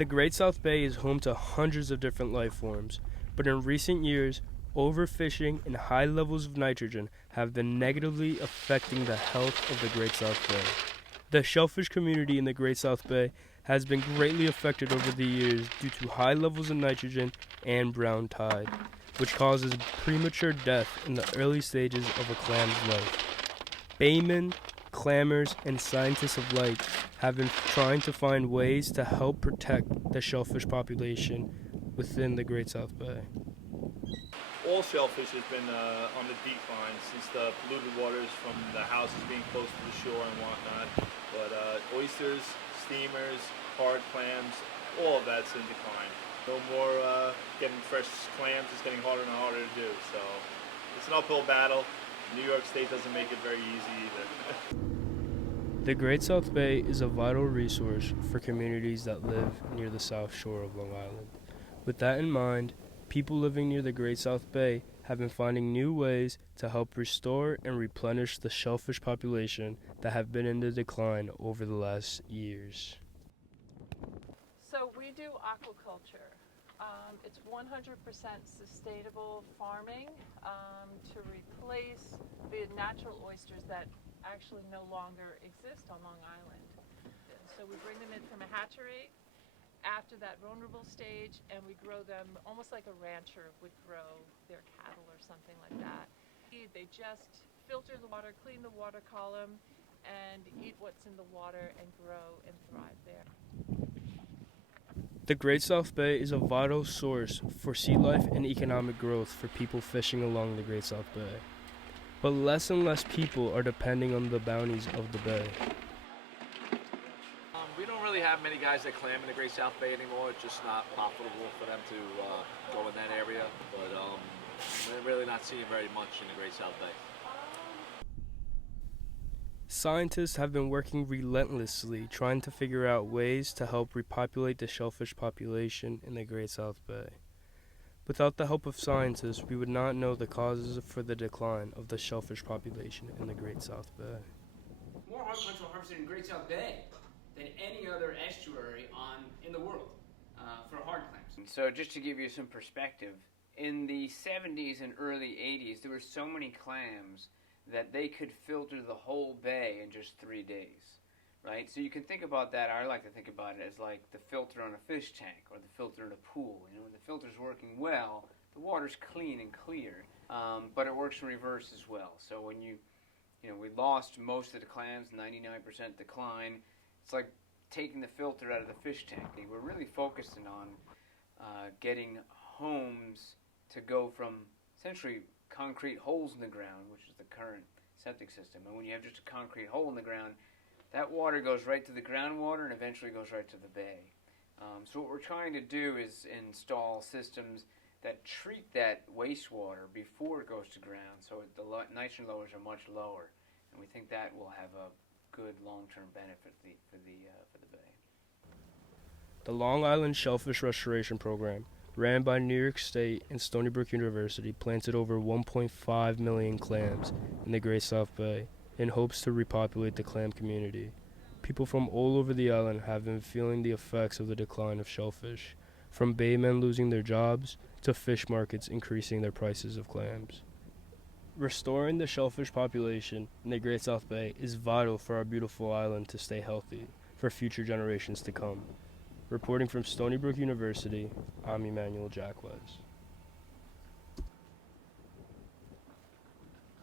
The Great South Bay is home to hundreds of different life forms, but in recent years, overfishing and high levels of nitrogen have been negatively affecting the health of the Great South Bay. The shellfish community in the Great South Bay has been greatly affected over the years due to high levels of nitrogen and brown tide, which causes premature death in the early stages of a clam's life. Baymen, clammers, and scientists alike have been trying to find ways to help protect the shellfish population within the Great South Bay. All shellfish has been on the decline since the polluted waters from the houses being close to the shore and whatnot. But oysters, steamers, hard clams, all of that's in decline. No more getting fresh clams. It's getting harder and harder to do. So it's an uphill battle. New York State doesn't make it very easy either. The Great South Bay is a vital resource for communities that live near the South Shore of Long Island. With that in mind, people living near the Great South Bay have been finding new ways to help restore and replenish the shellfish population that have been in the decline over the last years. So we do aquaculture. It's 100% sustainable farming to replace the natural oysters that actually no longer exist on Long Island. So we bring them in from a hatchery after that vulnerable stage, and we grow them almost like a rancher would grow their cattle or something like that. They just filter the water, clean the water column, and eat what's in the water and grow and thrive there. The Great South Bay is a vital source for sea life and economic growth for people fishing along the Great South Bay. But less and less people are depending on the bounties of the bay. We don't really have many guys that clam in the Great South Bay anymore. It's just not profitable for them to go in that area. But we're really not seeing very much in the Great South Bay. Scientists have been working relentlessly trying to figure out ways to help repopulate the shellfish population in the Great South Bay. Without the help of scientists, we would not know the causes for the decline of the shellfish population in the Great South Bay. More hard clams are harvested in Great South Bay than any other estuary in the world for hard clams. So just to give you some perspective, in the 70s and early 80s, there were so many clams that they could filter the whole bay in just 3 days, right? So you can think about that. I like to think about it as like the filter on a fish tank or the filter in a pool. You know, when the filter's working well, the water's clean and clear, but it works in reverse as well. So when we lost most of the clams, 99% decline. It's like taking the filter out of the fish tank. We're really focusing on getting homes to go from essentially concrete holes in the ground, which is the current septic system. And when you have just a concrete hole in the ground, that water goes right to the groundwater and eventually goes right to the bay. So what we're trying to do is install systems that treat that wastewater before it goes to ground, so the nitrogen levels are much lower. And we think that will have a good long-term benefit for the bay. The Long Island Shellfish Restoration Program, ran by New York State and Stony Brook University, planted over 1.5 million clams in the Great South Bay in hopes to repopulate the clam community. People from all over the island have been feeling the effects of the decline of shellfish, from baymen losing their jobs to fish markets increasing their prices of clams. Restoring the shellfish population in the Great South Bay is vital for our beautiful island to stay healthy for future generations to come. Reporting from Stony Brook University, I'm Emmanuel Jacquez.